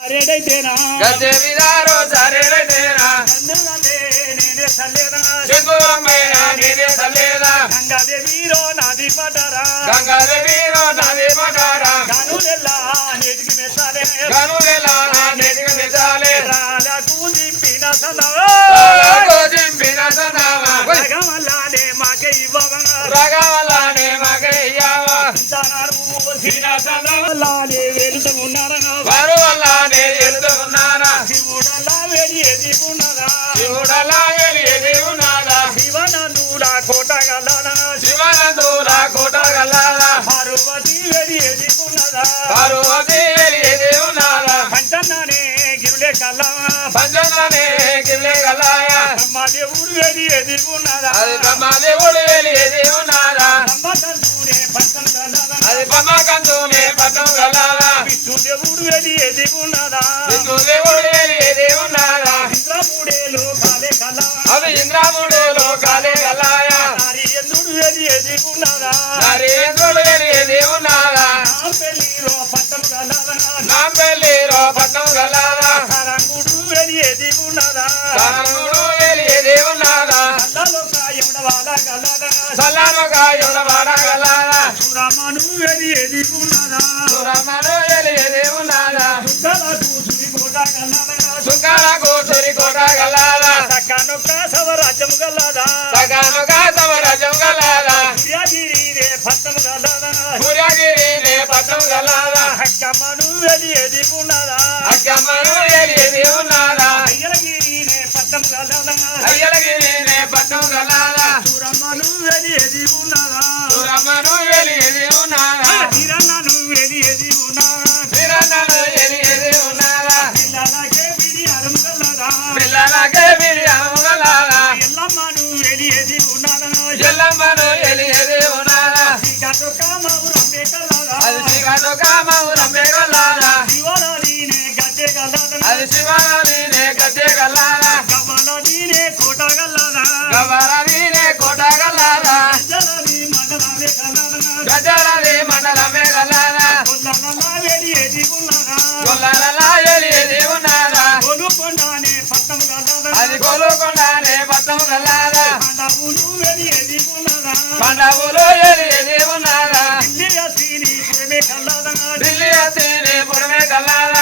సరేడైతేనా గద్దె విదారో సరేడైతేనా నేనే సల్లేదా సింగురమ్మయ్య నేనే సల్లేదా గంగాదేవీరో నాది పటారా గంగాదేవీరో నాది పటారా గనులెల్లా నేటికి మెచ్చాలే గనులెల్లా నేటికి మెచ్చాలే రాలకు దింపిన దింపిన సదావా రగమల్లానే మాకే ఇవ్వవా రగమల్లానే మాకే ఇవ్వవా శ్రీనాథాలే వెళుతూ ఉన్నారా వారు వల్లానే వెళుతూ ఉన్నారా శివుడల్లా వెళ్ళి ఎది ఉన్నదా శివుడలా ఏది ఉన్నాడా శివనందుడా కోట గల్లాదా శివనందుల కోట గల్లాదా పార్వతి వెళ్ళి ఎది ఉన్నదా పార్వతి ఏది ఉన్నాడా పంచన్నానే గిరులే కల్లా పంచనానే గిల్లె గల్లాయా బ్రహ్మదేవుడు వెళ్ళి ఎది ఉన్నదా అది బ్రహ్మదేవుడు ఏది ఉన్నాడా బ్రహ్మకంతుడే పంచం గల్లాదా అది బ్రహ్మకంతునే పట్టం గల్లాదా విష్ణుదేవుడు వెళ్ళి ఎది ఉన్నదా విష్ణుదేవుడు ఏది ఉన్నాడా ఇంద్రమూడేలు కాలే కల్లా అది ఇంద్రాముడు లోకాలే గల్లాయా నారీంద్రుడు వెళ్ళి ఎది ఉన్నదా నరేంద్రుడు ఏది ఉన్నాడా నా పెళ్ళిలో పంచం గల్లాదా నా పెళ్ళిలో పట్టం గల్లాదా సారంగుడు వెళ్ళి ఎది ఉన్నదా తనముడు ఏది ఉన్నాడా కళ్ళలో కాయముడ వాళ్ళ గల్లాదా సల్లనుగా ఎవడవాడ గల్లాదా రామను వెళ్ళి ఎది ఉన్నదా సురమను ఏది ఉన్నాడా దుఃఖల కూతురి కోట గల్లాదా సుఖాలకు సురి కోట గల్లాదా సక్కనొక్క సవరాజ్యము గల్లాదా సగానుగా సమరజం గల్లాదా సూర్యగిరి పట్టం గల్లాదా సూర్యగిరినే పట్టం గల్లాదా హక్కమ్మను వెళ్ళి ఎది ఉన్నదా అక్కమ్మను ఏది ఉన్నాడా అయ్యలగిరి పట్టం గల్లాదా అయ్యలగిరినే పట్టం గల్లాదా సూరమ్మను వెళ్ళి ఎది ఉన్నదా సురమను ఏది ఉన్నాడా కిరణను వెళ్ళి ఎది ఉన్నదా వీరన్నను ఏది ఉన్నాడా పిల్లలకే విడి అరం గల్లాదా పిల్లలకే బిర్యాను గల్లాదా ఎల్లమ్మను వెళ్ళి ఎది ఉన్నదా ఎల్లమ్మను ఏది ఉన్నాడా శ్రీకాంతొక్క మావు రంబే గల్లాదా అది శ్రీకాంతు కామవు రమ్మే గల్లాదా శివరాలినే గద్దె గల్లాదా అది శివాలీనే గద్దె గల్లాదా గవ్వలదీనే కోట గల్లాదా గవరవీనే కోట గల్లాదా గజ్జలది మండలమే గల్లాదా గజలది మండలమే గల్లాదా కొల్లలలా వెళ్ళి ఎది ఉన్నదా గొల్లలలా ఏది ఉన్నాడా కొనుకొండానే పట్టం గల్లాదా అది కొలుకొండానే పట్టం గల్లాదా పాండవులు వెళ్ళి ఎది ఉన్నదా పండవులు ఏది ఉన్నాడా ఢిల్లీ అసీని పురమే గల్లాదా ఢిల్లీ అసీని పురమే గల్లాదా